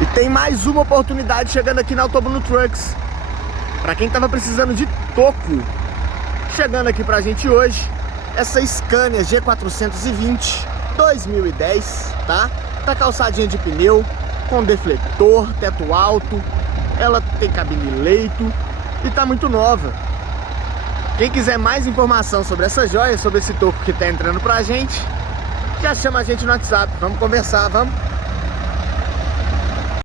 E tem mais uma oportunidade chegando aqui na Autobruno Trucks. Pra quem tava precisando de toco, chegando aqui pra gente hoje, essa Scania G420 2010, tá? Tá calçadinha de pneu, com defletor, teto alto, ela tem cabine leito e tá muito nova. Quem quiser mais informação sobre essa joia, sobre esse toco que tá entrando pra gente, já chama a gente no WhatsApp, vamos conversar, vamos?